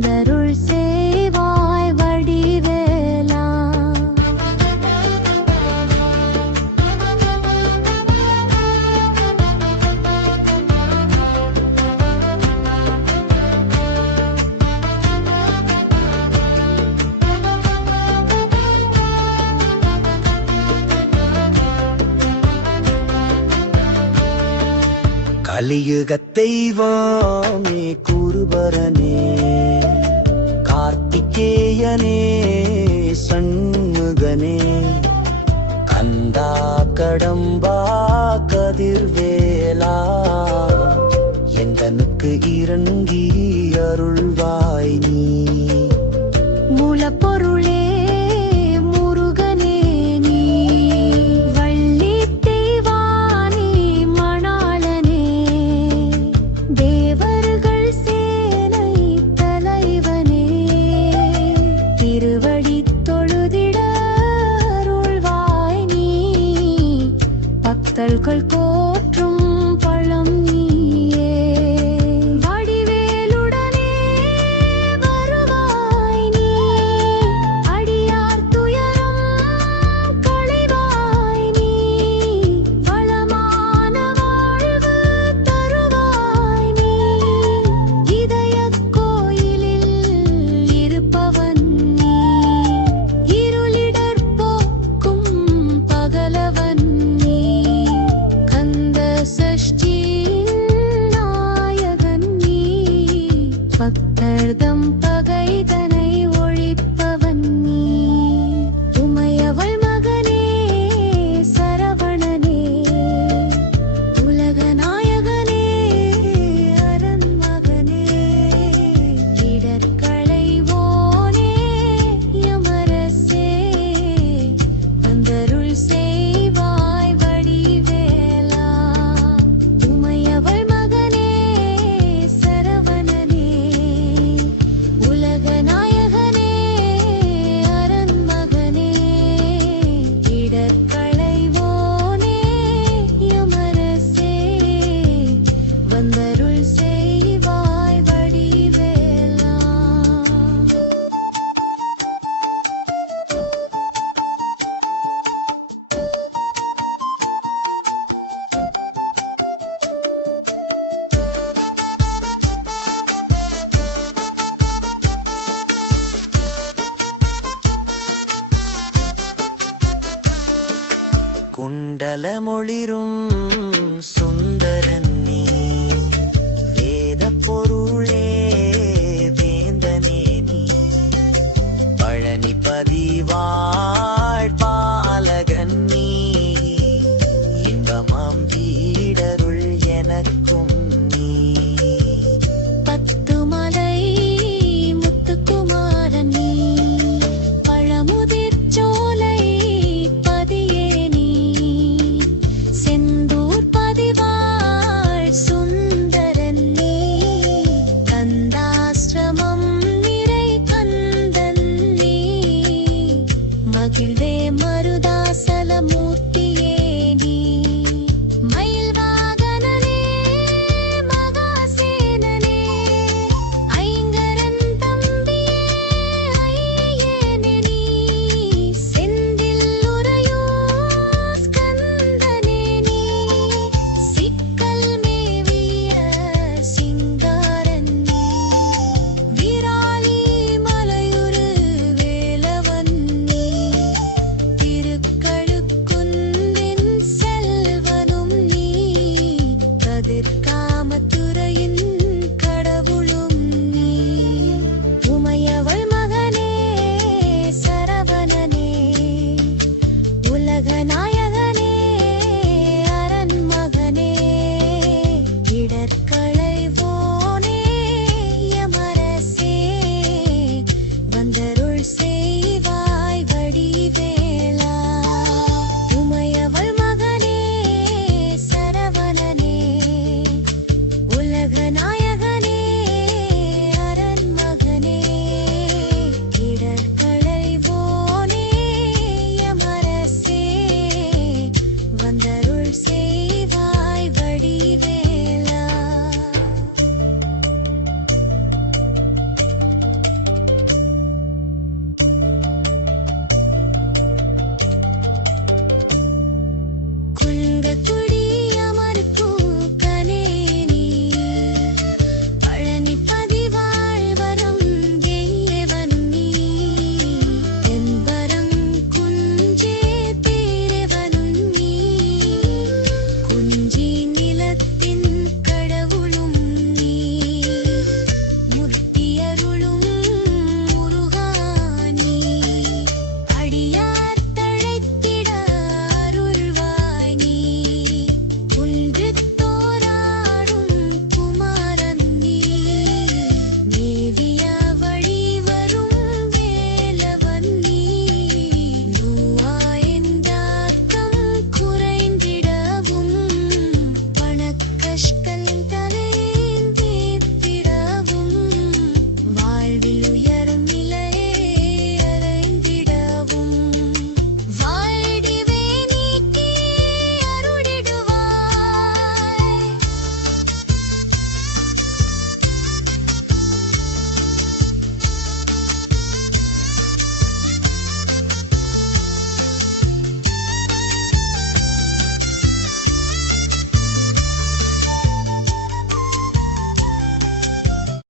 வந்தருள் செய்வாய் வடிவேலா. கலியுகத் தெய்வமே குருபரனே, கார்த்திகேயனே சண்முகனே, கந்தா கடம்பா கதிர்வேலா, எந்தனுக்கு இறங்கி அருள்வாய் நீ. மூலப்பொருளே பக்தர்கள் போற்றும் பழம் நீயே. வடிவேலுடனே வருவாய் நீ, அடியார் துயரம் களைவாய் நீ, வளமான வாழ்வு தருவாய் நீ. இதயக் கோயிலில் இருப்பவன் நீ, இருளிடர் போக்கும் பகலவன் நீ. பக்தர்தம் பகைதனை ஒழிப்பவன் நீ. உமையவள் மகனே சரவணனே, உலக நாயகனே அரண் மகனே, இடர்களைவோனே யமரசே, வந்தருள் செய்வாய் வடிவேலா. உமையவள் மகனே சரவணனே, உலக நாயகனே அரண் மகனே, இடர்களைவோனே யமரசே, வந்தருள் செய்வாய் வடிவேலா. குண்டலமொளிரும் சுந்தரன் நீ, வேத பொருளே வேந்தனே நீ, பழனி பதிவாழ் பாலகன் நீ, இன்பமாம் வீடருள் எனக்கும் நீ. பத்துமலை முத்துக்குமாரன் நீ, பழமுதிர் சோலை பதியே நீ, செந்தூர் பதிவாழ் சுந்தரன் நீ, கந்தாசிரமம் நிறை கந்தன் நீ, மகிழ்வே